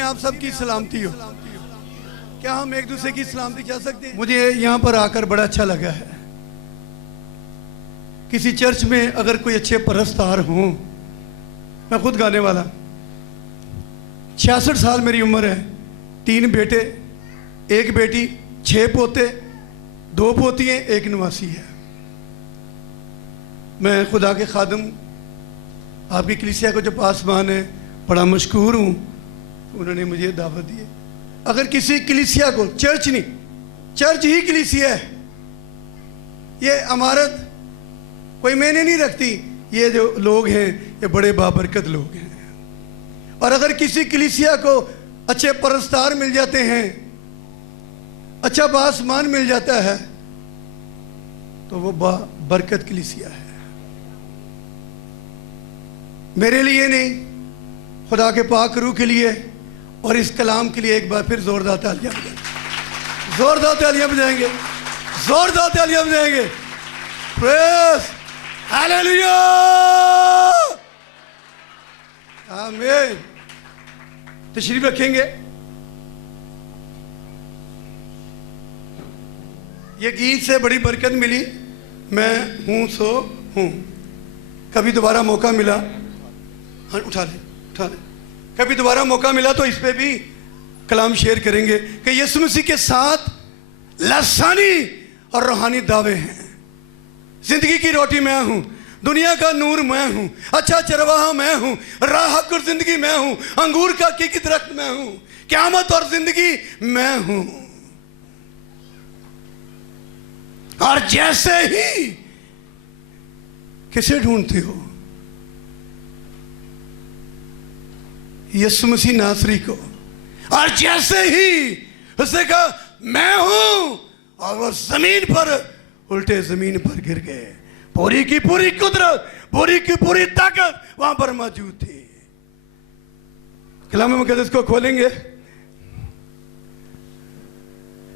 में आप सबकी सलामती हो। क्या हम एक दूसरे की सलामती चाह सकते हैं? मुझे यहाँ पर आकर बड़ा अच्छा लगा है। किसी चर्च में अगर कोई अच्छे परस्तार हों, मैं खुद गाने वाला, 66 साल मेरी उम्र है, 3 बेटे, 1 बेटी, 6 पोते, 2 पोतियाँ, 1 नवासी है। मैं खुदा के खादम आपकी कलीसिया को जो पासबान है बड़ा मशकूर हूँ। उन्होंने मुझे दावत दी है। अगर किसी कलीसिया को, चर्च नहीं, चर्च ही कलीसिया है, ये इमारत कोई मैंने नहीं रखती, ये जो लोग हैं ये बड़े बाबरकत लोग हैं। और अगर किसी कलीसिया को अच्छे परस्तार मिल जाते हैं, अच्छा पासमान मिल जाता है, तो वो बरकत कलीसिया है। मेरे लिए नहीं, खुदा के पाक रूह के लिए और इस कलाम के लिए एक बार फिर जोरदार तालियां बजाएंगे, जोरदार तालियां बजाएंगे, जोरदार तालियां बजाएंगे। प्रेज हालेलुया, आमीन। तशरीफ रखेंगे। ये गीत से बड़ी बरकत मिली। मैं हूं सो हूं। कभी दोबारा मौका मिला, हाँ उठा ले, उठा ले। कभी दोबारा मौका मिला तो इस पे भी कलाम शेयर करेंगे कि यीशु मसीह के साथ लसानी और रूहानी दावे हैं। जिंदगी की रोटी मैं हूं, दुनिया का नूर मैं हूं, अच्छा चरवाहा मैं हूं, राह और जिंदगी मैं हूं, अंगूर का की दरख्त मैं हूं, क़यामत और जिंदगी मैं हूं। और जैसे ही किसे ढूंढते हो? यीशु मसीह नासरी को। और जैसे ही उसने कहा मैं हूं, और वो जमीन पर, उल्टे जमीन पर गिर गए। पूरी की पूरी कुदरत, पूरी की पूरी ताकत वहां पर मौजूद थी। कलाम मुकद्दस को खोलेंगे।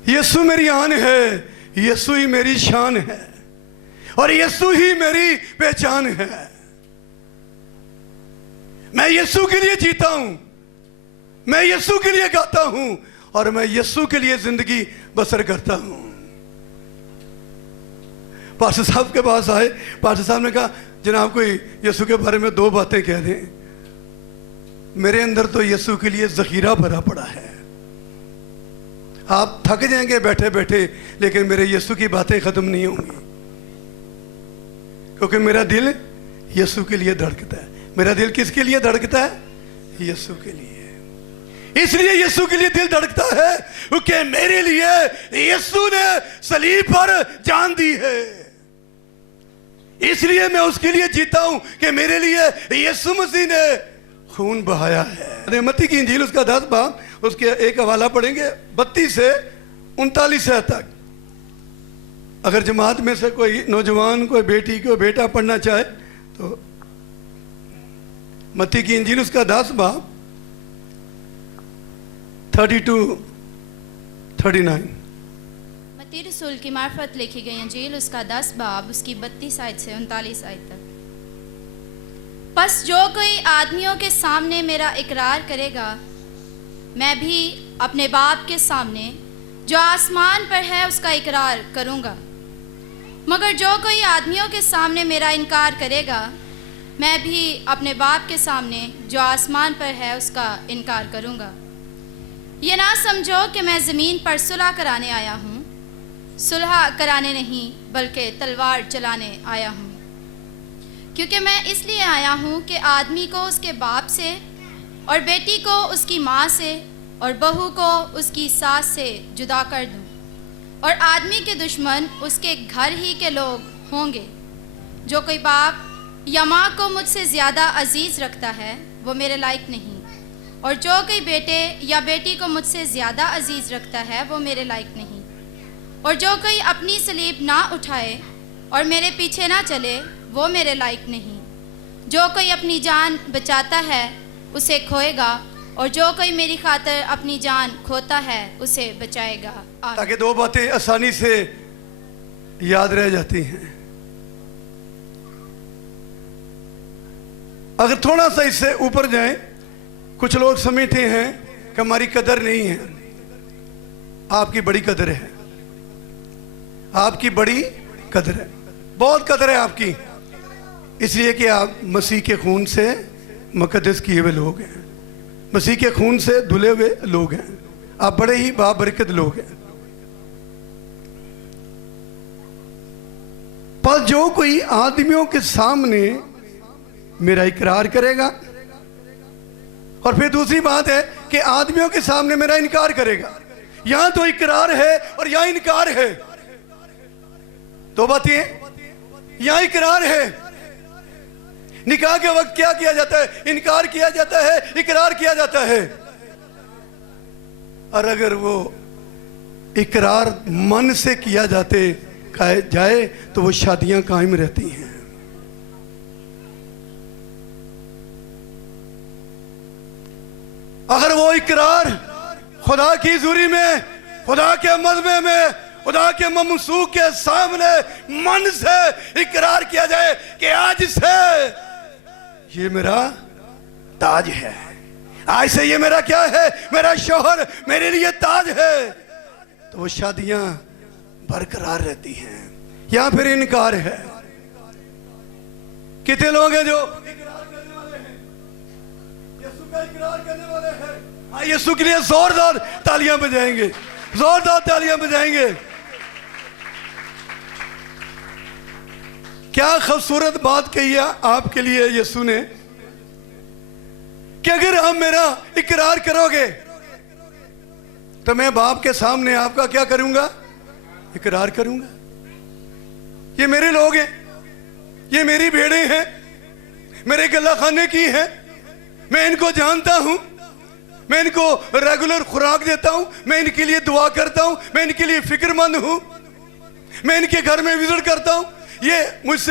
यीशु मेरी आन है, यीशु ही मेरी शान है, और यीशु ही मेरी पहचान है। मैं यीशु के लिए जीता हूं, मैं यीशु के लिए गाता हूं, और मैं यीशु के लिए जिंदगी बसर करता हूं। पास्टर साहब के पास आए। पास्टर साहब ने कहा जनाब कोई यीशु के बारे में 2 बातें कह दें। मेरे अंदर तो यीशु के लिए जखीरा भरा पड़ा है। आप थक जाएंगे बैठे बैठे, लेकिन मेरे यीशु की बातें खत्म नहीं होंगी, क्योंकि मेरा दिल यीशु के लिए धड़कता है। मेरा दिल किसके लिए धड़कता है? यीशु के लिए। इसलिए यीशु के लिए दिल धड़कता है क्योंकि मेरे लिए यीशु ने सलीब पर जान दी है। इसलिए मैं उसके लिए जीता हूं कि मेरे लिए यीशु मसीह ने खून बहाया है। मत्ती की इंजील उसका 10 बाब, उसके एक हवाला पढ़ेंगे 32 से 39 तक। अगर जमात में से कोई नौजवान, कोई बेटी, कोई बेटा पढ़ना चाहे तो मत्ती की इंजील उसका 10 बाब 32-39। मत्ती रसूल की मार्फत लिखी गई इंजील उसका 10 बाब उसकी 32 आयत से 39 आयत तक। बस जो कोई आदमियों के सामने मेरा इकरार करेगा, मैं भी अपने बाप के सामने जो आसमान पर है उसका इकरार करूँगा। मगर जो कोई आदमियों के सामने मेरा इनकार करेगा, मैं भी अपने बाप के सामने जो आसमान पर है उसका इनकार करूँगा। ये ना समझो कि मैं ज़मीन पर सुलह कराने आया हूँ, सुलह कराने नहीं बल्कि तलवार चलाने आया हूँ। क्योंकि मैं इसलिए आया हूँ कि आदमी को उसके बाप से, और बेटी को उसकी माँ से, और बहू को उसकी सास से जुदा कर दूँ, और आदमी के दुश्मन उसके घर ही के लोग होंगे। जो कोई बाप या माँ को मुझसे ज़्यादा अजीज़ रखता है वो मेरे लायक नहीं, और जो कोई बेटे या बेटी को मुझसे ज़्यादा अजीज़ रखता है वो मेरे लायक नहीं। और जो कोई अपनी सलीब ना उठाए और मेरे पीछे ना चले वो मेरे लायक नहीं। जो कोई अपनी जान बचाता है उसे खोएगा, और जो कोई मेरी खातिर अपनी जान खोता है उसे बचाएगा। ताकि 2 बातें आसानी से याद रह जाती हैं। अगर थोड़ा सा इससे ऊपर जाएं, कुछ लोग समझते हैं कि हमारी कदर नहीं है। आपकी बड़ी कदर है, आपकी बड़ी कदर है, बहुत कदर है आपकी, इसलिए कि आप मसीह के खून से मुकद्दस किए हुए लोग हैं, मसीह के खून से धुले हुए लोग हैं। आप बड़े ही बाबरकत लोग हैं। पर जो कोई आदमियों के सामने मेरा इकरार करेगा, और फिर दूसरी बात है कि आदमियों के सामने मेरा इनकार करेगा। यहां तो इकरार है और यहां इनकार है, तो बातें, यहां इकरार है। निकाह के वक्त क्या किया जाता है? इनकार किया जाता है, इकरार किया जाता है। और अगर वो इकरार मन से किया जाए तो वो शादियां कायम रहती हैं। अगर वो इकरार खुदा की हुजूरी में, खुदा के मज़मे में, खुदा के ममसूक के सामने मन से इकरार किया जाए कि आज से ये मेरा ताज है, आज से ये मेरा क्या है, मेरा शौहर मेरे लिए ताज है, तो वो शादियां बरकरार रहती हैं। या फिर इनकार है। कितने लोग हैं जो इकरार करने वाले हैं, यीशु का इकरार करने वाले हैं? हाँ, यीशु के लिए जोरदार तालियां बजाएंगे, जोरदार तालियां बजाएंगे। क्या खूबसूरत बात कही है आपके लिए यीशु ने कि अगर हम मेरा इकरार करोगे तो मैं बाप के सामने आपका क्या करूंगा? इकरार करूंगा। ये मेरे लोग हैं, ये मेरी भेड़े हैं, मेरे गला खाने की हैं, मैं इनको जानता हूं, मैं इनको रेगुलर खुराक देता हूं, मैं इनके लिए दुआ करता हूं, मैं इनके लिए फिक्रमंद हूं, मैं इनके घर में विजिट करता हूं, ये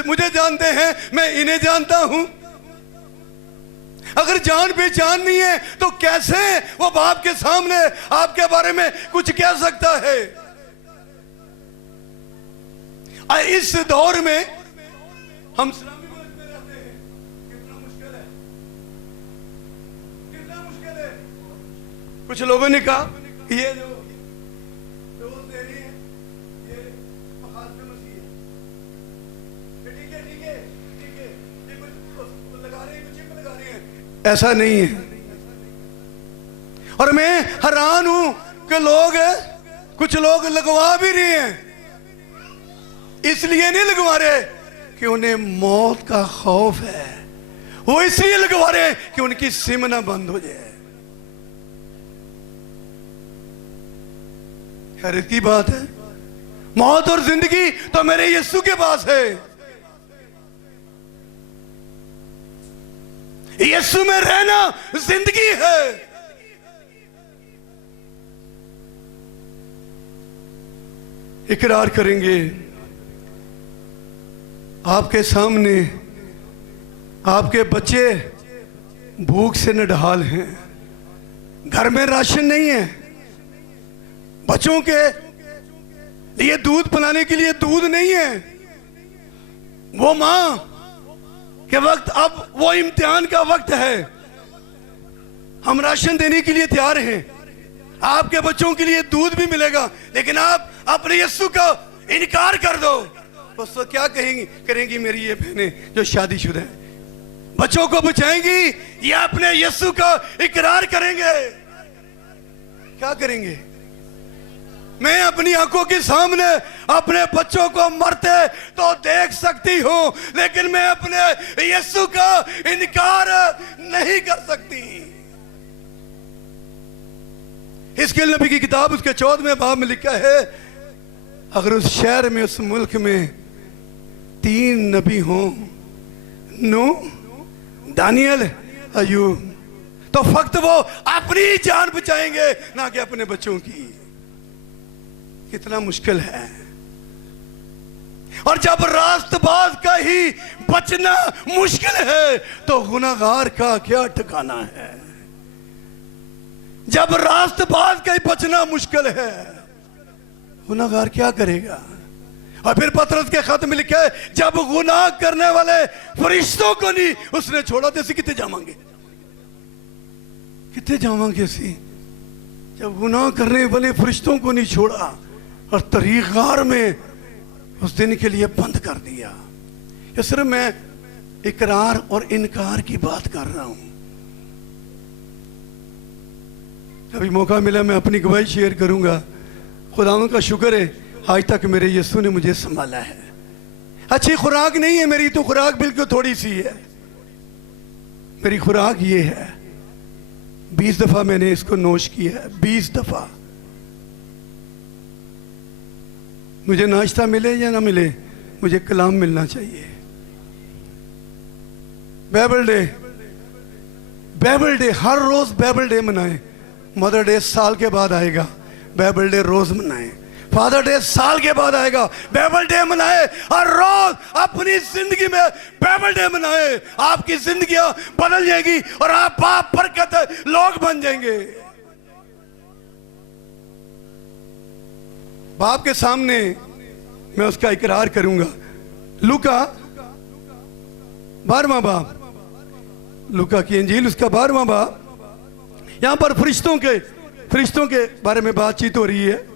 मुझे जानते हैं, मैं इन्हें जानता हूं। अगर जान पहचान नहीं है तो कैसे वो बाप के सामने आपके बारे में कुछ कह सकता है? इस दौर में हम सलामी में रहते हैं, कितना मुश्किल है, कितना मुश्किल है। कुछ लोगों ने कहा ये जो रोज दे रही है ये मुखालिफ मसीह है, ठीक है ठीक है ठीक है, ये कुछ लगा रहे हैं, कुछ चिप लगा रहे हैं। ऐसा नहीं है। और मैं हैरान हूं कि कुछ लोग लगवा भी रहे हैं, इसलिए नहीं लगवा रहे कि उन्हें मौत का खौफ है, वो इसलिए लगवा रहे हैं कि उनकी सिम ना बंद हो जाए। हैरत की बात है, मौत और जिंदगी तो मेरे यीशु के पास है। यीशु में रहना जिंदगी है। इकरार करेंगे आपके सामने, आपके बच्चे भूख से निढाल हैं, घर में राशन नहीं है, बच्चों के लिए दूध पिलाने के लिए दूध नहीं है, वो मां के वक्त अब वो इम्तिहान का वक्त है, हम राशन देने के लिए तैयार हैं, आपके बच्चों के लिए दूध भी मिलेगा, लेकिन आप अपने यीशु का इनकार कर दो, तो क्या करेंगी मेरी ये बहनें जो शादीशुदा हैं? बच्चों को बचाएंगी या अपने यीशु का इकरार करेंगे? क्या करेंगे? मैं अपनी आंखों के सामने अपने बच्चों को मरते तो देख सकती हूं, लेकिन मैं अपने यीशु का इनकार नहीं कर सकती। हिजकिय्याह नबी की किताब उसके 14वें बाब में लिखा है, अगर उस शहर में, उस मुल्क में 3 नबी हों, नूह, दानियल, अय्यूब, तो फक्त वो अपनी जान बचाएंगे, ना कि अपने बच्चों की। कितना मुश्किल है। और जब रास्तबाज का ही बचना मुश्किल है तो गुनाहगार का क्या ठिकाना है? जब रास्तबाज का ही बचना मुश्किल है, गुनाहगार क्या करेगा? और फिर पतरस के खत में लिखा है, जब गुनाह करने वाले फरिश्तों को नहीं उसने छोड़ा तो कितने जावांगे, कितने जावांगे? जब गुनाह करने वाले फरिश्तों को नहीं छोड़ा और तरीक़ गार में उस दिन के लिए बंद कर दिया। ये सिर्फ मैं इकरार और इनकार की बात कर रहा हूं। अभी मौका मिला मैं अपनी गवाही शेयर करूंगा। खुदावंद का शुक्र है आज तक मेरे यीशु ने मुझे संभाला है। अच्छी खुराक नहीं है मेरी, तो खुराक बिल्कुल थोड़ी सी है। मेरी खुराक ये है, 20 दफा मैंने इसको नोश किया है, 20 दफा। मुझे नाश्ता मिले या ना मिले, मुझे कलाम मिलना चाहिए। बाइबल डे, बाइबल डे, हर रोज बाइबल डे मनाएं। मदर डे साल के बाद आएगा, बाइबल डे रोज मनाएं। फादर डे साल के बाद आएगा, बाइबल डे मनाएं। हर रोज अपनी जिंदगी में बाइबल डे मनाएं। आपकी जिंदगियां बदल जाएगी और आप बाप बरकत लोग बन जाएंगे। बाप के सामने मैं उसका इकरार करूंगा। लूका 12वां बाब, लूका की इंजील उसका 12वां बाब। यहां पर फरिश्तों के बारे में बातचीत हो रही है।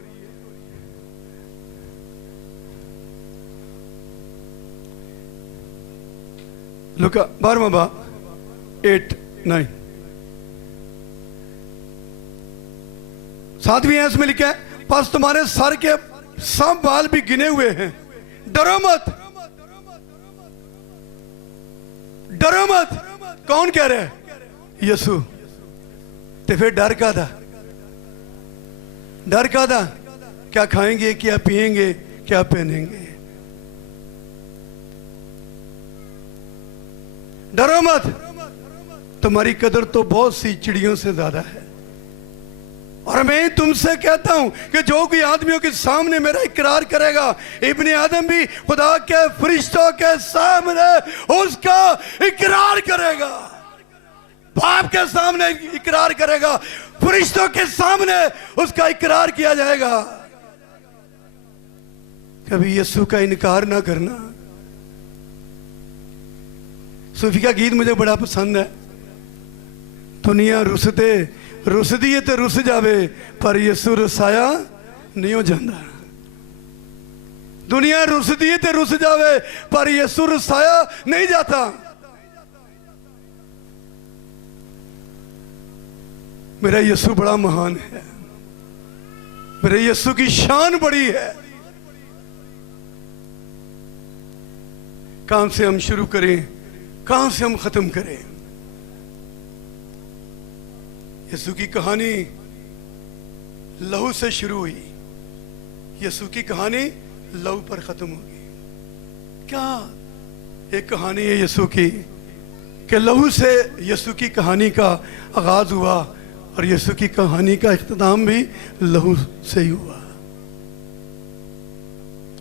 लूका 12वां बाब 8-9 7वीं आयत में लिखा है, बस तुम्हारे सर के सब बाल भी गिने हुए हैं, डरो मत, डरो मत। कौन कह रहा है? यीशु। तो फिर डर का था, डर का था? क्या खाएंगे, क्या पिएंगे, क्या पहनेंगे? डरो मत, तुम्हारी कदर तो बहुत सी चिड़ियों से ज्यादा है। और मैं तुमसे कहता हूं कि जो कोई आदमियों के सामने मेरा इकरार करेगा, इब्ने आदम भी खुदा के फरिश्तों के सामने उसका इकरार करेगा। बाप के सामने इकरार करेगा, फरिश्तों के सामने उसका इकरार किया जाएगा। कभी यीशु का इनकार ना करना। सूफी का गीत मुझे बड़ा पसंद है। दुनिया रुस दिए तो रुस जावे, पर यीशु रुसाया नहीं हो जाता। दुनिया रुस दिए तो रुस जावे, पर यीशु रुसाया नहीं जाता। मेरा यीशु बड़ा महान है, मेरे यीशु की शान बड़ी है। कहां से हम शुरू करें, कहां से हम खत्म करें? यीशु की कहानी लहू से शुरू हुई, यीशु की कहानी लहू पर खत्म होगी। क्या एक कहानी है यीशु की कि लहू से यीशु की कहानी का आगाज हुआ और यीशु की कहानी का इख्तिताम भी लहू से ही हुआ।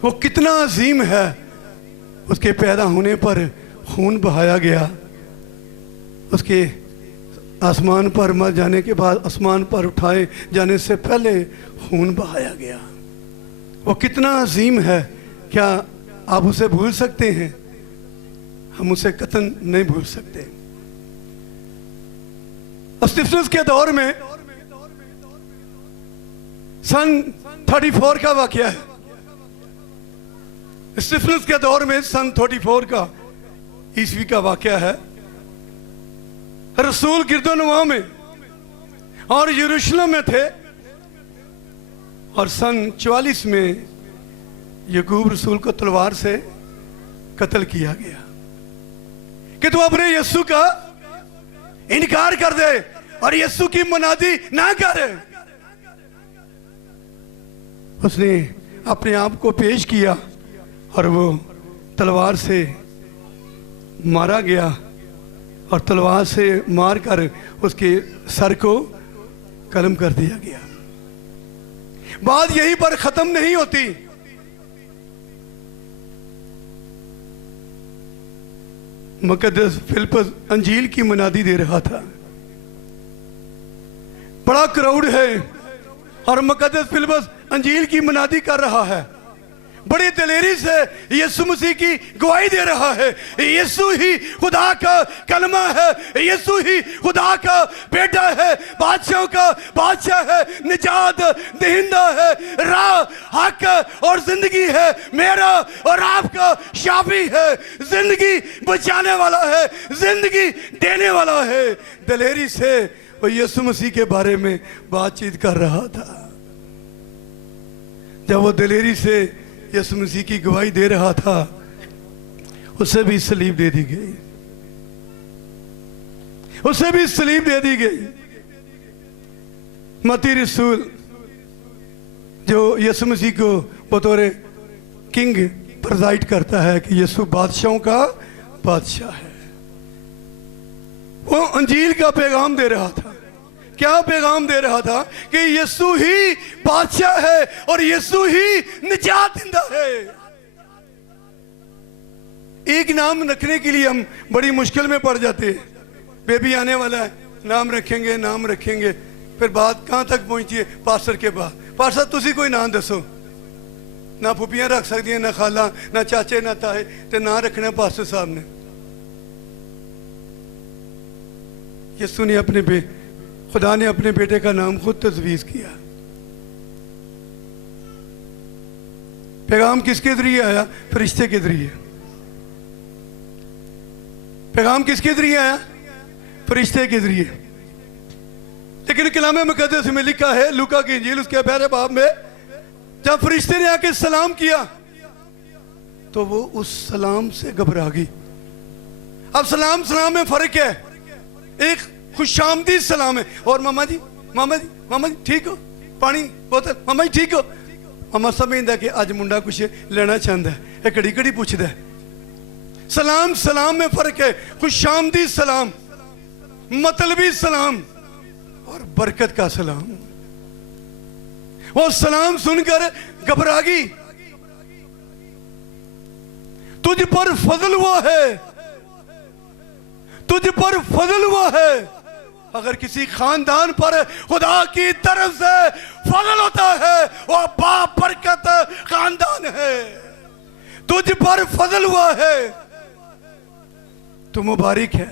वो कितना अजीम है, उसके पैदा होने पर खून बहाया गया, उसके आसमान पर मर जाने के बाद आसमान पर उठाए जाने से पहले खून बहाया गया। वो कितना अजीम है, क्या आप उसे भूल सकते हैं? हम उसे कतन नहीं भूल सकते। स्टीफनस के दौर में सन 34 का वाकया है। स्टीफनस के दौर में सन 34 का ईस्वी का वाकया है। रसूल गिरदोनवा में और यरूशलेम में थे और सन 44 में यकूब रसूल को तलवार से कत्ल किया गया कि तू अपने यीशु का इनकार कर दे और यीशु की मुनादी ना करे। उसने अपने आप को पेश किया और वो तलवार से मारा गया और तलवार से मारकर उसके सर को कलम कर दिया गया। बात यहीं पर खत्म नहीं होती। मुकद्दस फिलिपस अंजील की मुनादी दे रहा था। बड़ा क्राउड है और मुकद्दस फिलिपस अंजील की मुनादी कर रहा है। बड़ी दिलेरी से यीशु मसीह की गवाही दे रहा है। यीशु ही खुदा का कलमा है, यीशु ही खुदा का बेटा है, बादशाहों का बादशाह है, निजात दहिंदा है, राह हक और जिंदगी है, मेरा और आपका शाफी है, जिंदगी बचाने वाला है, जिंदगी देने वाला है। दिलेरी से वो यीशु मसीह के बारे में बातचीत कर रहा था। जब वो दिलेरी से यीशु मसीह की गवाही दे रहा था, उसे भी सलीब दे दी गई, उसे भी सलीब दे दी गई। मत्ती रसूल जो यीशु मसीह को बतौर किंग प्रेजाइड करता है कि यीशु बादशाहों का बादशाह है, वो अंजील का पैगाम दे रहा था। क्या पैगाम दे रहा था? कि यीशु ही बादशाह है और यीशु ही निजात देता है। एक नाम रखने के लिए हम बड़ी मुश्किल में पड़ जाते हैं। बेबी आने वाला है, नाम रखेंगे, नाम रखेंगे, फिर बात कहाँ तक पहुंची है? पास्टर के बाद, पास्टर तुसी कोई नाम दसो। ना फुफियां रख सकती हैं, ना खाला, ना चाचे, ना ताए, ते ना रखना पास्टर साहब ने। यीशु ने खुदा ने अपने बेटे का नाम खुद तजवीज़ किया। पैगाम किसके जरिए आया? फरिश्ते के जरिए। पैगाम किसके जरिए आया? फरिश्ते के जरिए। लेकिन कलाम मुकद्दस में लिखा है, लूका की इंजील उसके पहले बाब में, जब फरिश्ते ने आके सलाम किया तो वो उस सलाम से घबरा गई। अब सलाम सलाम में फर्क है। एक खुशामदी सलाम है, और मामा जी, मामा जी, मामा जी ठीक हो, पानी बोतल, मामा जी ठीक हो। मामा समझता कि अज मुंडा कुछ लेना चाहता है, घड़ी घड़ी पूछता है। सलाम सलाम में फर्क है। खुशामदी सलाम, मतलबी सलाम और बरकत का सलाम। वो सलाम सुनकर घबरा गई। तुझ पर फजल हुआ है, तुझ पर फजल हुआ है। अगर किसी खानदान पर खुदा की तरफ से फजल होता है, वो बाप बरकत खानदान है। तुझ पर फजल हुआ है तो मुबारक है।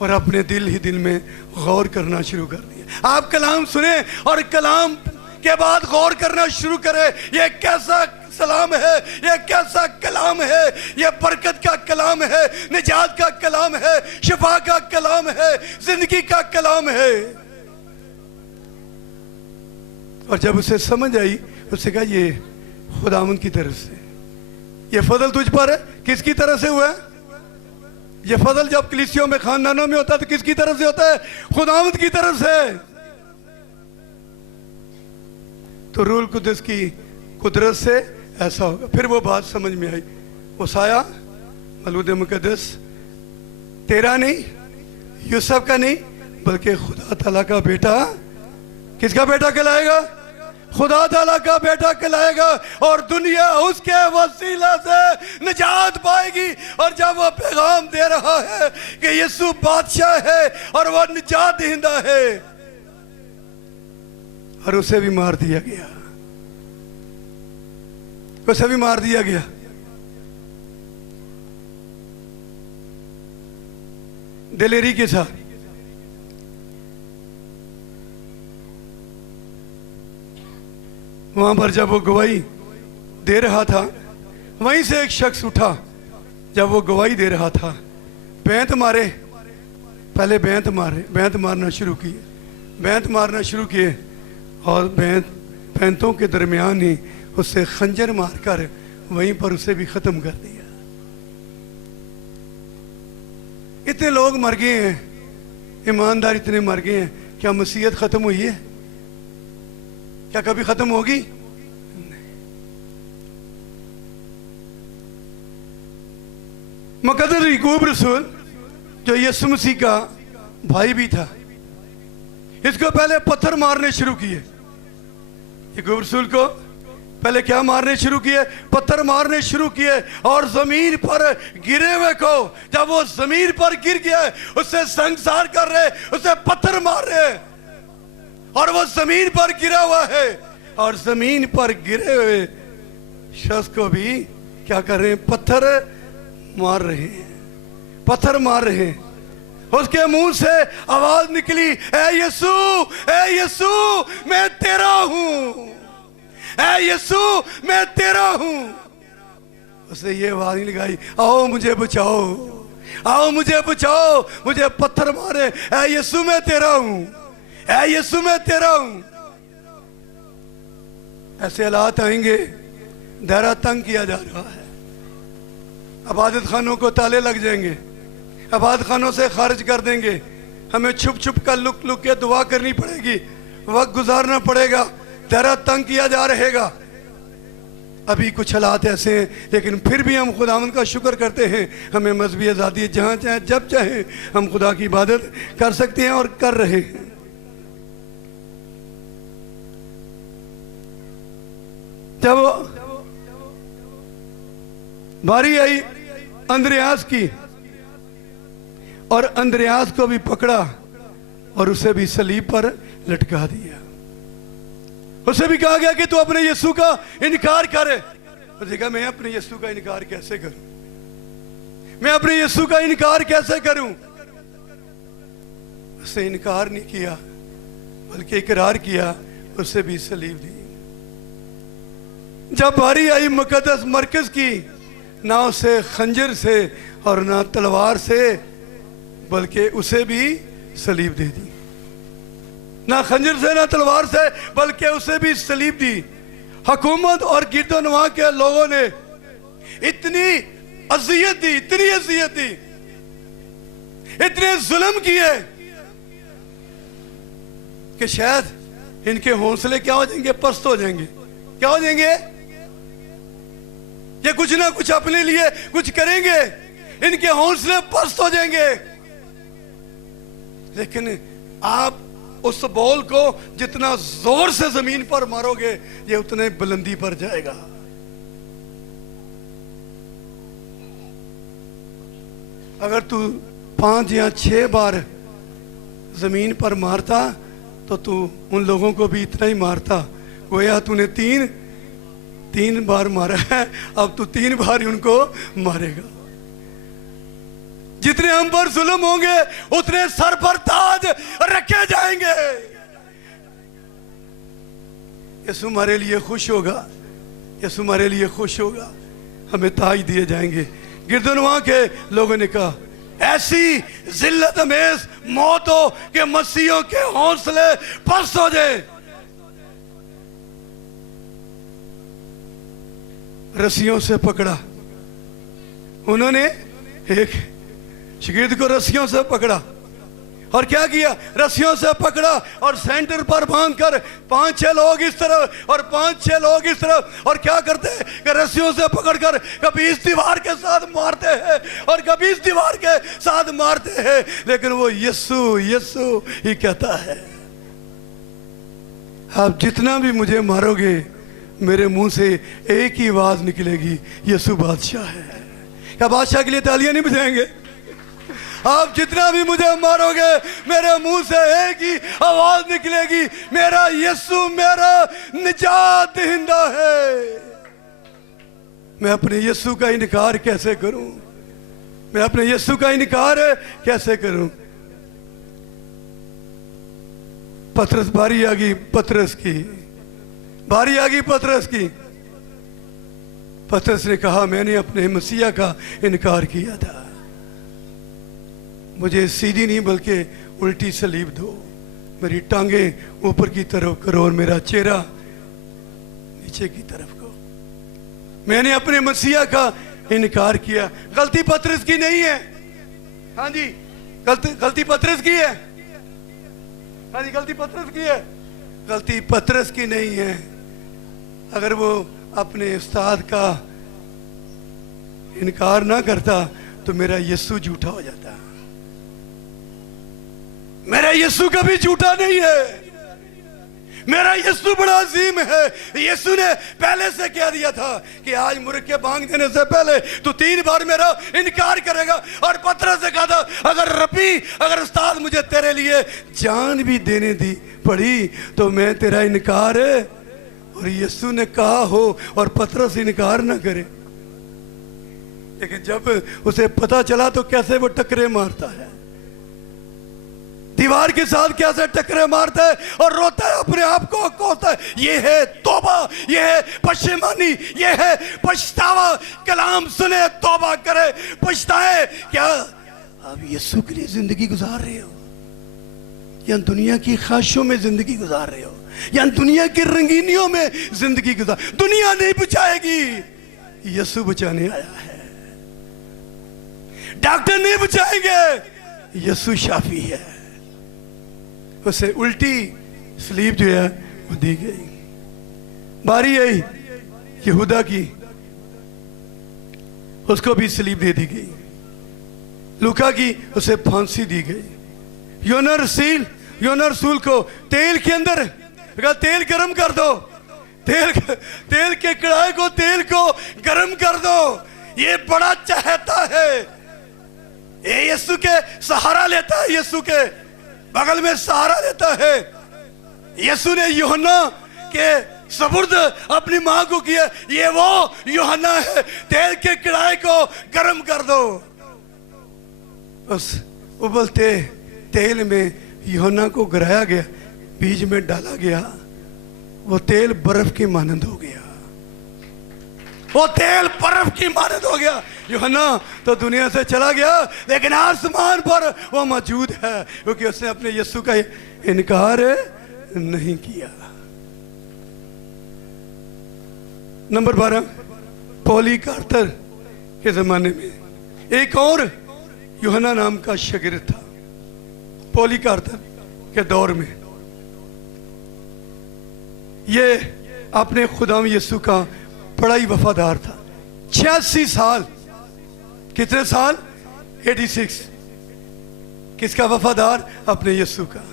और अपने दिल ही दिल में गौर करना शुरू कर दिया। आप कलाम सुने और कलाम के बाद गौर करना शुरू करें। ये कैसा सलाम है, ये कैसा कलाम है। ये बरकत का कलाम है, निजात का कलाम है, शिफा का कलाम है, जिंदगी का कलाम है। और जब उसे समझ आई, उसने कहा ये खुदावंद की तरफ से, ये फजल तुझ पर है। किसकी तरफ से हुआ है ये फजल? जब कलीसियों में, खानदानों में होता है तो किसकी तरफ से होता है? खुदावंद की तरफ से। तो रूल कुदस की कुदरत से ऐसा होगा। फिर वो बात समझ में आई। उसाया मलूद मुकद्दस तेरा नहीं, यूसुफ का नहीं, बल्कि खुदा ताला का बेटा। किसका बेटा कहलाएगा? खुदा ताला का बेटा कहलाएगा। और दुनिया उसके वसीला से निजात पाएगी। और जब वो पैगाम दे रहा है कि यीशु बादशाह है और वह निजात दहिंदा है, और उसे भी मार दिया गया, उसे भी मार दिया गया। दिलेरी के साथ वहां पर जब वो गवाही दे रहा था, वहीं से एक शख्स उठा। जब वो गवाही दे रहा था, बैंत मारे, पहले बैंत मारे, बैंत मारना शुरू किए, बैंत मारना शुरू किए। और बैंतों के दरमियान ही उससे खंजर मारकर वहीं पर उसे भी खत्म कर दिया। इतने लोग मर गए हैं, ईमानदार इतने मर गए हैं। क्या मसीहत खत्म हुई है? क्या कभी खत्म होगी? मुकद्दस याकूब रसूल जो यीशु मसीह का भाई भी था, इसको पहले पत्थर मारने शुरू किए। याकूब रसूल को पहले क्या मारने शुरू किए? पत्थर मारने शुरू किए। और जमीन पर गिरे हुए को, जब वो जमीन पर गिर गया, उससे संसार कर रहे, उसे पत्थर मार रहे, और वो जमीन पर गिरा हुआ है। और जमीन पर गिरे हुए शख्स को भी क्या कर रहे हैं, पत्थर मार रहे हैं, पत्थर मार रहे हैं। उसके मुंह से आवाज निकली, ए यीशु, ए यीशु मैं तेरा हूं, ए यीशु मैं तेरा हूं। उसने ये आवाज नहीं लगाई, आओ मुझे बचाओ, आओ मुझे बचाओ, मुझे पत्थर मारे, ए यीशु मैं तेरा हूं, ए यीशु मैं तेरा हूं। ऐसे हालात आएंगे, दायरा तंग किया जा रहा है, इबादत खानों को ताले लग जाएंगे, इबादत खानों से खारिज कर देंगे, हमें छुप छुप कर लुक लुक के दुआ करनी पड़ेगी, वक्त गुजारना पड़ेगा, दायरा तंग किया जा रहेगा। अभी कुछ हालात ऐसे हैं, लेकिन फिर भी हम खुदावंद का शुक्र करते हैं, हमें मजहबी आज़ादी है, जहाँ चाहे जब चाहे हम खुदा की इबादत कर सकते हैं और कर रहे हैं। जब बारी आई अंद्रयास की, और अंद्रयास को भी पकड़ा और उसे भी सलीब पर लटका दिया। उसे भी कहा गया कि तू अपने यीशु का इनकार करे। उसने कहा मैं अपने यीशु का इनकार कैसे करूं, मैं अपने यीशु का इनकार कैसे करूं। उसने इनकार नहीं किया बल्कि इकरार किया, उसे भी सलीब दी। जब बारी आई मुकद्दस मरकज की, ना उसे खंजर से और ना तलवार से, बल्कि उसे भी सलीब दे दी। ना खंजर से ना तलवार से, बल्कि उसे भी सलीब दी। हुकूमत और गिरदोनवा के लोगों ने इतनी अजियत दी, इतनी अजियत दी, इतने जुल्म किए कि शायद इनके हौसले क्या हो जाएंगे, पस्त हो जाएंगे। क्या हो जाएंगे? ये कुछ ना कुछ अपने लिए कुछ करेंगे, इनके हौसले पस्त हो जाएंगे। लेकिन आप उस बॉल को जितना जोर से जमीन पर मारोगे, ये उतने बुलंदी पर जाएगा। अगर तू 5 या 6 बार जमीन पर मारता तो तू उन लोगों को भी इतना ही मारता। गोया तूने 3 बार मारा है, अब तू 3 बार ही उनको मारेगा। जितने हम पर जुल्म होंगे उतने सर पर ताज रखे जाएंगे। यीशु हमारे लिए खुश होगा, यीशु हमारे लिए खुश होगा, हमें ताज दिए जाएंगे। गिरदोनवा के लोगों ने कहा ऐसी जिल्लत अमेज मौत हो कि मसीहों के हौसले पस्त हो जाए। रस्सियों से पकड़ा उन्होंने, एक शागिर्द को रस्सियों से पकड़ा और क्या किया, रस्सियों से पकड़ा और सेंटर पर बांधकर 5-6 लोग इस तरफ और 5-6 लोग इस तरफ, और क्या करते हैं कि रस्सियों से पकड़कर कभी इस दीवार के साथ मारते हैं और कभी इस दीवार के साथ मारते हैं, लेकिन वो यीशु यीशु ही कहता है आप जितना भी मुझे मारोगे मेरे मुंह से एक ही आवाज निकलेगी, यीशु बादशाह है। क्या बादशाह के लिए तालियां नहीं बजाएंगे? आप जितना भी मुझे मारोगे मेरे मुंह से एक ही आवाज निकलेगी, मेरा यीशु मेरा निजात दहिंदा है। मैं अपने यीशु का इनकार कैसे करूं, मैं अपने यीशु का इनकार कैसे करूं। पतरस, बारी आ गई पतरस की, बारी आ गई पतरस की। पतरस ने कहा मैंने अपने मसीहा का इनकार किया था, मुझे सीधी नहीं बल्कि उल्टी सलीब दो, मेरी टांगे ऊपर की तरफ करो और मेरा चेहरा नीचे की तरफ को। मैंने अपने मसीहा का इनकार किया। गलती पतरस की नहीं है, हाँ जी गलती पतरस की है, हाँ जी गलती पतरस की है, गलती पतरस की नहीं है। अगर वो अपने उस्ताद का इनकार ना करता तो मेरा यीशु झूठा हो जाता। मेरा यीशु कभी झूठा नहीं है, मेरा यीशु बड़ा अजीम है। यीशु ने पहले से कह दिया था कि आज मुर्ग के बांग देने से पहले तू 3 बार मेरा इनकार करेगा। और पतरस से कहा था अगर रब्बी, अगर उस्ताद मुझे तेरे लिए जान भी देने दी पड़ी तो मैं तेरा इनकार और यीशु ने कहा हो और पतरस इनकार ना करे, लेकिन जब उसे पता चला तो कैसे वो टकरे मारता है, दीवार के साथ कैसे टकरे मारता है और रोता है, अपने आप को कोसता है। ये है तौबा, ये है पश्चिमानी, ये है पछतावा। कलाम सुने, तौबा करे, पछताए। क्या आप यीशु के लिए जिंदगी गुजार रहे हो या दुनिया की ख्वाहिशों में जिंदगी गुजार रहे हो या दुनिया की रंगीनियों में जिंदगी गुजार? दुनिया नहीं बचाएगी, यीशु बचाने आया है। डॉक्टर नहीं बचाएंगे, यीशु शाफी है। उसे उल्टी स्लीप जो है वो दी गई। बारी आई यहूदा की, उसको भी स्लीप दे दी गई। लूका की, उसे फांसी दी गई। योना रसूल को तेल के अंदर कहा तेल गरम कर दो, तेल के कढ़ाई को, तेल को गरम कर दो। ये बड़ा चाहता है, ये यीशु के सहारा लेता है, यीशु के बगल में सहारा लेता है। यीशु ने यूहन्ना के सुपुर्द अपनी मां को किया, ये वो यूहन्ना है, तेल के कढ़ाई को गरम कर दो। उस उबलते तेल में यूहन्ना को गिराया गया, बीज में डाला गया, वो तेल बर्फ की मानंद हो गया, वो तेल बर्फ की मानंद हो गया। यूहन्ना तो दुनिया से चला गया, लेकिन आसमान पर वो मौजूद है, क्योंकि उसने अपने यीशु का इनकार नहीं किया। नंबर 12, पॉली कार्टर के जमाने में एक और यूहन्ना नाम का शागिर्द था। पॉली कार्टर के दौर में ये अपने खुदाम यीशु का बड़ा ही वफादार था। 86 साल, कितने साल? 86। किसका वफादार? अपने यीशु का।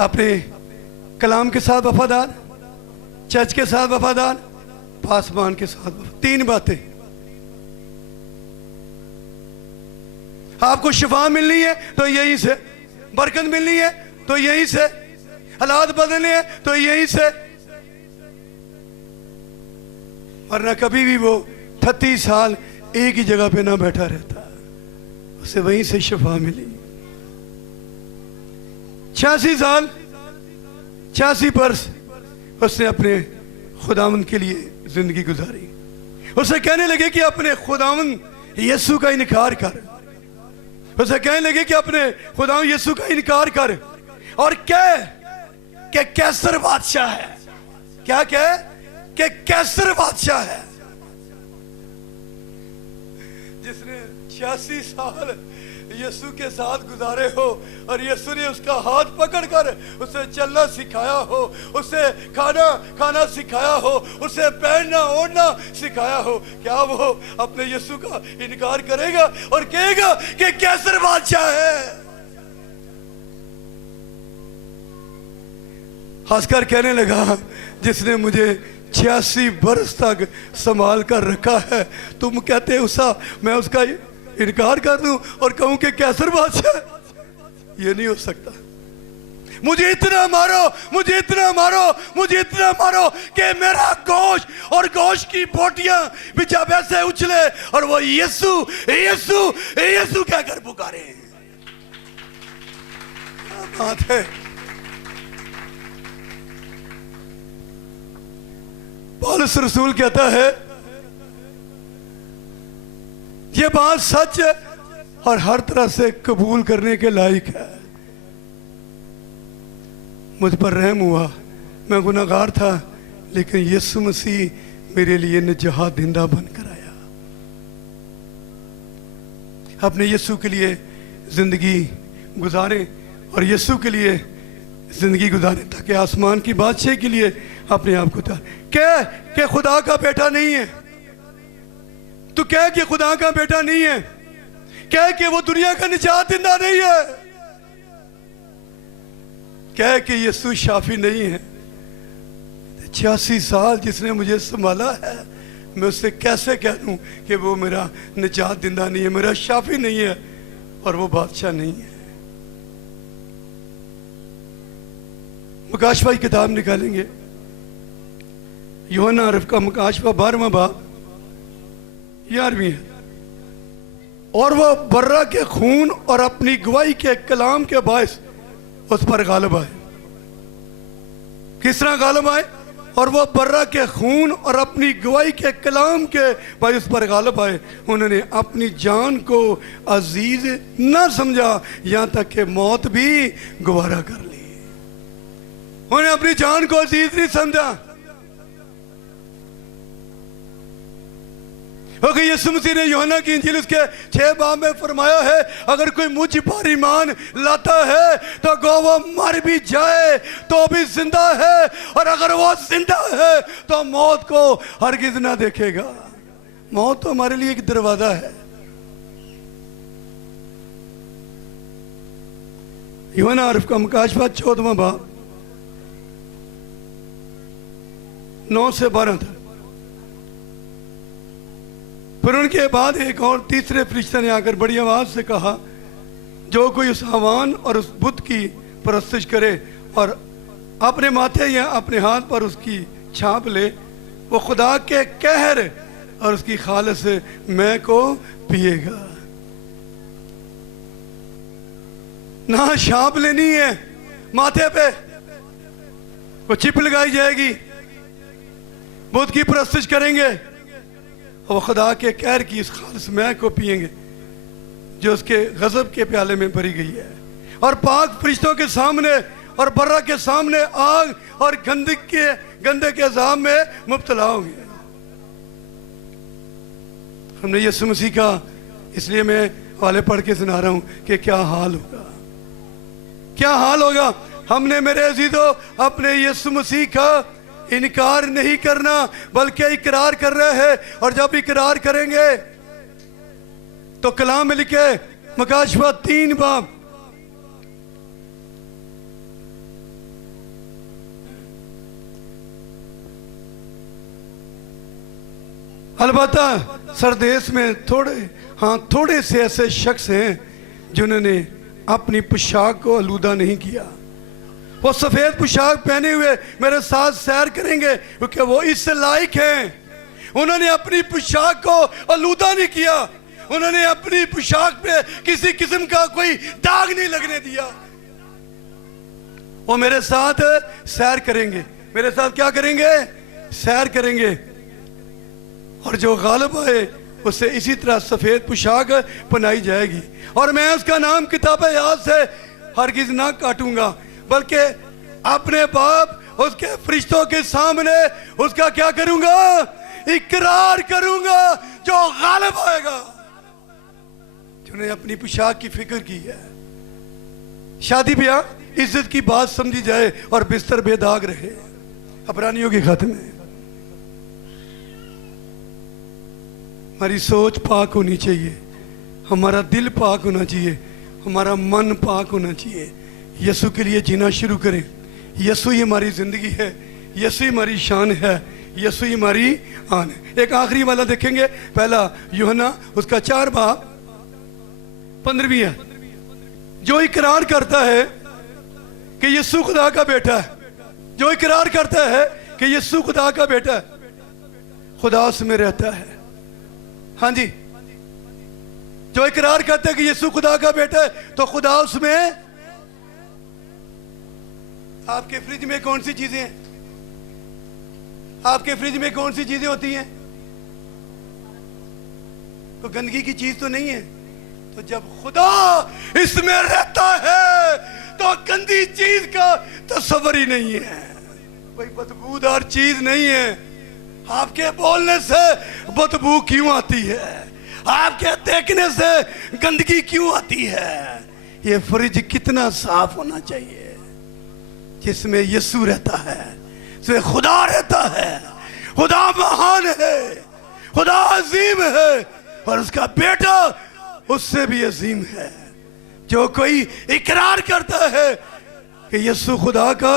अपने कलाम के साथ वफादार, चर्च के साथ वफादार, पासमान के साथ वफादार। 3 बातें। आपको शिफा मिलनी है तो यहीं से, बरकत मिलनी है तो यहीं से, हालात बदलने हैं तो यहीं से, वरना कभी भी वो 38 साल एक ही जगह पे ना बैठा रहता, उसे वहीं से शिफा मिली। 86 साल, 86 बरस उसने अपने खुदावन के लिए जिंदगी गुजारी। उसे कहने लगे कि अपने खुदावन यीशु का इनकार कर, उसे कहने लगे कि अपने खुदावन यीशु का इनकार कर और कह कि कैसर बादशाह है। क्या कह? कि कैसर बादशाह है। जिसने 86 साल यीशु के साथ गुजारे हो और यीशु ने उसका हाथ पकड़कर उसे चलना सिखाया हो, उसे खाना सिखाया हो, उसे पहनना ओढ़ना सिखाया हो, क्या वो अपने यीशु का इनकार करेगा और कहेगा कि कैसर बादशाह है? हंसकर कहने लगा, जिसने मुझे 86 बरस तक संभाल कर रखा है, तुम कहते उसा मैं उसका इनकार कर दूं और कहूं कि कैसर बादशाह? ये नहीं हो सकता। मुझे इतना मारो, मुझे इतना मारो, मुझे इतना मारो कि मेरा गोश्त और गोश्त की बोटियां भी जब ऐसे उछले और वो यीशु यीशु यीशु कहकर पुकारे। क्या बात है। पौलुस रसूल कहता है ये बात सच है और हर तरह से कबूल करने के लायक है। मुझ पर रहम हुआ, मैं गुनाहगार था, लेकिन यीशु मसीह मेरे लिए निजात दिंदा बनकर आया। अपने यीशु के लिए जिंदगी गुजारें और यीशु के लिए जिंदगी गुजारें ताकि आसमान की बादशाह के लिए अपने आप को कह कि खुदा का बेटा नहीं है, तू कह कि खुदा का बेटा नहीं है, कह कि वो दुनिया का निजात दिंदा नहीं है, कह कि यीशु शाफी नहीं है। 86 साल जिसने मुझे संभाला है, मैं उससे कैसे कह दूं कि वो मेरा निजात दिंदा नहीं है, मेरा शाफी नहीं है और वो बादशाह नहीं है। प्रकाश भाई किताब निकालेंगे, यूहन्ना अरफ का मुकाशफा 12वां बाब 11वीं है। और वह बर्रा के खून और अपनी गवाही के कलाम के बायस उस पर गालिब आए। किस तरह गालिब आए? और वह बर्रा के खून और अपनी गवाही के कलाम के बायस पर गालिब आए। उन्होंने अपनी जान को अजीज न समझा, यहां तक कि मौत भी गवारा कर ली। उन्होंने अपनी जान को अजीज नहीं समझा। क्योंकि यीशु मसीह ने यूहन्ना की इंजील उसके 6 बाब में फरमाया है, अगर कोई मुझ पर ईमान लाता है तो गो वो मर भी जाए तो भी जिंदा है, और अगर वो जिंदा है तो मौत को हरगिज ना देखेगा। मौत तो हमारे लिए एक दरवाजा है। यूहन्ना अरफ का मुकाशफा 14वां बाब 9 से 12 तक। फिर उनके बाद एक और तीसरे फरिश्ते ने आकर बड़ी आवाज से कहा, जो कोई उस हवान और उस बुत की परस्तिश करे और अपने माथे या अपने हाथ पर उसकी छाप ले, वो खुदा के कहर और उसकी खालिस मैं को पिएगा। ना छाप लेनी है माथे पे, वो चिप लगाई जाएगी, बुत की परस्तिश करेंगे और खुदा के कहर की इस खालिस मैं को पिएंगे जो उसके गजब के प्याले में भरी गई है। और पाक फरिश्तों के सामने और बर्रा के सामने आग और गंदे के अजाब में मुब्तला होंगे। हमने यीशु मसीह का, इसलिए मैं वाले पढ़ के सुना रहा हूं कि क्या हाल होगा, क्या हाल होगा। हमने मेरे अजीजों अपने यीशु मसीह का इनकार नहीं करना बल्कि इकरार कर रहे हैं। और जब इकरार करेंगे तो कलाम में लिखे मुकाशफा 3 बाब अलबत्ता सरदेश में थोड़े से ऐसे शख्स हैं जिन्होंने अपनी पोशाक को आलूदा नहीं किया। वो सफेद पोशाक पहने हुए मेरे साथ सैर करेंगे क्योंकि वो इस लायक हैं। उन्होंने अपनी पोशाक को आलूदा नहीं किया, उन्होंने अपनी पोशाक पे किसी किस्म का कोई दाग नहीं लगने दिया। वो मेरे साथ सैर करेंगे, मेरे साथ क्या करेंगे? सैर करेंगे। और जो गालिब आए उससे इसी तरह सफेद पोशाक पहनाई जाएगी। और मैं उसका नाम किताब याद से हरगिज ना काटूंगा बल्कि अपने बाप उसके फरिश्तों के सामने उसका क्या करूंगा? इकरार करूंगा। जो गालिब आएगा, जिन्होंने अपनी पोशाक की फिक्र की है। शादी ब्याह इज्जत की बात समझी जाए और बिस्तर बेदाग रहे। अबरानियों के खत में हमारी सोच पाक होनी चाहिए, हमारा दिल पाक होना चाहिए, हमारा मन पाक होना चाहिए। यीशु के लिए जीना शुरू करें। यीशु ही हमारी जिंदगी है, यीशु ही हमारी शान है, यीशु ही हमारी आन है। एक आखिरी वाला देखेंगे, पहला यूहन्ना उसका 4 बाब 15वीं है। जो इकरार करता है कि यीशु खुदा का बेटा है, जो इकरार करता है कि यीशु खुदा का बेटा है, खुदा उसमें रहता है। हाँ जी, जो इकरार करता है कि यीशु खुदा का बेटा है तो खुदा उसमें। आपके फ्रिज में कौन सी चीजें हैं? आपके फ्रिज में कौन सी चीजें होती हैं? तो गंदगी की चीज तो नहीं है। तो जब खुदा इसमें रहता है तो गंदी चीज का तस्वर ही नहीं है, कोई बदबूदार चीज नहीं है। आपके बोलने से बदबू क्यों आती है? आपके देखने से गंदगी क्यों आती है? ये फ्रिज कितना साफ होना चाहिए जिसमें यीशु रहता है, जिसमें खुदा रहता है। खुदा महान है, खुदा अजीम है और उसका बेटा उससे भी अजीम है। जो कोई इकरार करता है कि यीशु खुदा का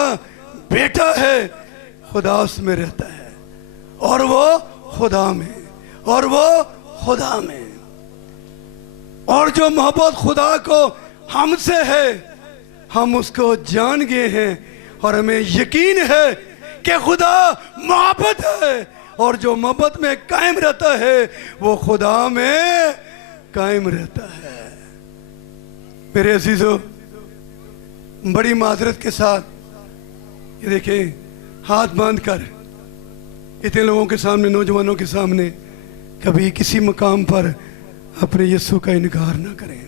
बेटा है, खुदा उसमें रहता है और वो खुदा में, और वो खुदा में। और जो मोहब्बत खुदा को हमसे है, हम उसको जान गए हैं और हमें यकीन है कि खुदा मोहब्बत है और जो मोहब्बत में कायम रहता है वो खुदा में कायम रहता है। मेरे अजीजों, बड़ी माजरत के साथ ये देखें, हाथ बांध कर इतने लोगों के सामने, नौजवानों के सामने कभी किसी मकाम पर अपने यीशु का इनकार ना करें।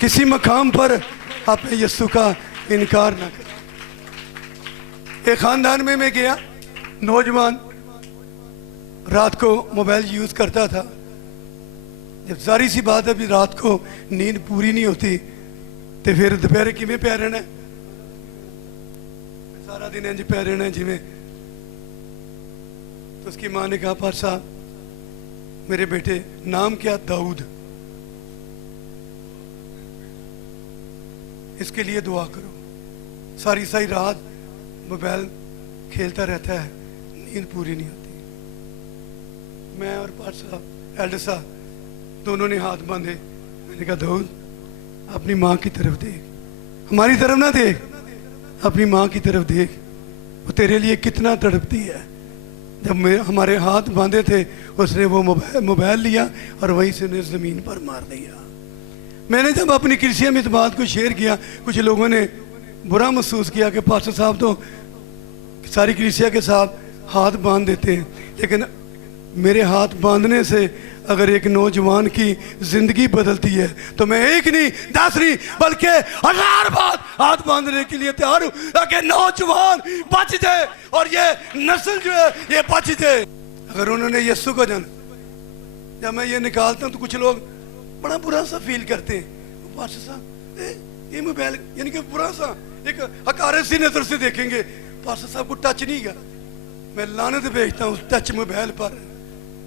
किसी मकाम पर अपने यीशु का इनकार ना करें। एक खानदान में मैं गया, नौजवान रात को मोबाइल यूज करता था। जब जारी सी बात है, अभी रात को नींद पूरी नहीं होती तो फिर दोपहर किमें पै रहना, सारा दिन इंज पै रहना जिमें। तो उसकी माँ ने कहा, पार साहब मेरे बेटे नाम क्या? दाऊद। इसके लिए दुआ करो। सारी सारी रात मोबाइल खेलता रहता है, नींद पूरी नहीं होती। मैं और पार साहब, एल्डर साहब, दोनों ने हाथ बांधे। मैंने कहा, दाऊद अपनी माँ की तरफ देख, हमारी तरफ ना देख, अपनी माँ की तरफ देख, वो तेरे लिए कितना तड़पती है। जब हमारे हाथ बांधे थे, उसने वो मोबाइल लिया और वहीं से उन्हें ज़मीन पर मार दिया। मैंने जब अपनी कलीसिया में इस बात को शेयर किया, कुछ लोगों ने बुरा महसूस किया कि पास्टर साहब तो सारी कलीसिया के साथ हाथ बांध देते हैं, लेकिन मेरे हाथ बांधने से अगर एक नौजवान की जिंदगी बदलती है तो मैं एक नहीं, 10 नहीं, बल्कि 1000 बार हाथ बांधने के लिए तैयार हूं, ताकि नौजवान बच जाए और ये नस्ल जो है ये बच जाए। अगर उन्होंने यीशु को जाना, जब मैं ये निकालता हूं तो कुछ लोग बड़ा बुरा सा फील करते हैं, पास्टर साहब ये मोबाइल, यानी कि बुरा सा एक हकारत सी नजर से देखेंगे, पास्टर साहब को टच नहीं किया। मैं लानत भेजता हूँ टच मोबाइल पर।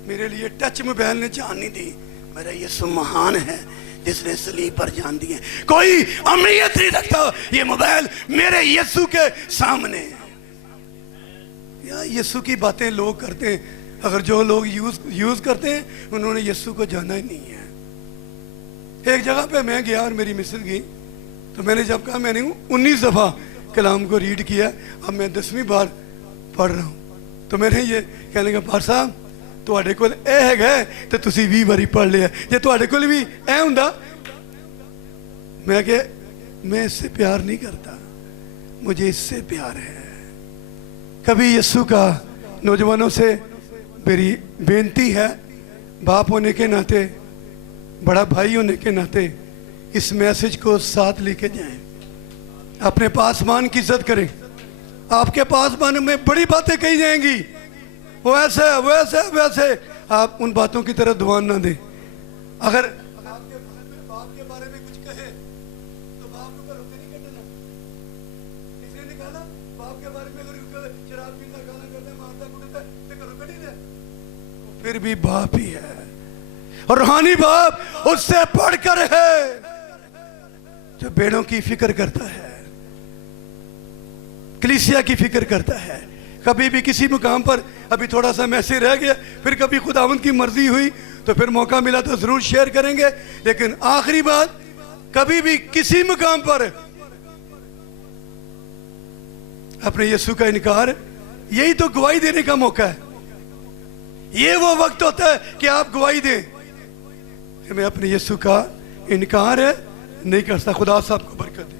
मेरे लिए टच मोबाइल ने जान नहीं दी। मेरा यीशु महान है जिसने सलीब पर जान दी है। कोई अहमियत नहीं रखता ये मोबाइल मेरे यीशु के सामने। या यीशु की बातें लोग करते हैं, अगर जो लोग यूज करते हैं उन्होंने यीशु को जाना ही नहीं है। एक जगह पे मैं गया और मेरी मिसेज गई, तो मैंने जब कहा, मैंने 19 दफा कलाम को रीड किया, अब मैं 10वीं बार पढ़ रहा हूँ। तो मैंने ये कहने का, पार साहब ਤੁਹਾਡੇ ਕੋਲ ਇਹ ਹੈਗਾ ਤੇ ਤੁਸੀਂ 20 ਵਾਰੀ पढ़ लिया, जे ਤੁਹਾਡੇ ਕੋਲ भी ऐ ਹੁੰਦਾ। मैं क्या, मैं इससे प्यार नहीं करता, मुझे इससे प्यार है। कभी यीशु का नौजवानों से मेरी बेनती है, बाप होने के नाते, बड़ा भाई होने के नाते इस मैसेज को साथ लेके जाएं। अपने पासमान की इज्जत करें। आपके पासमान में बड़ी बातें कही जाएंगी, वो ऐसे वैसे वैसे, आप उन बातों की तरफ ध्यान ना दें। अगर आपके बाप के बारे में कुछ कहे तो बाप के ऊपर होते नहीं कटना। इसलिए निकाला बाप के बारे में, अगर शराब पीता, गाना करता, मारता कुटता तो करो कटी दे, फिर भी बाप ही है। और रूहानी बाप उससे बढ़कर है, जो बेड़ों की फिक्र करता है, कलीसिया की फिक्र करता है। कभी भी किसी मुकाम पर अभी थोड़ा सा मैसेज रह गया, फिर कभी खुदावंद की मर्जी हुई तो फिर मौका मिला तो जरूर शेयर करेंगे। लेकिन आखिरी बात, कभी भी किसी मुकाम पर अपने यीशु का इनकार, यही तो गवाही देने का मौका है। ये वो वक्त होता है कि आप गवाही दें, मैं अपने यीशु का इनकार नहीं कर सकता। खुदा साहब को बरकत दे।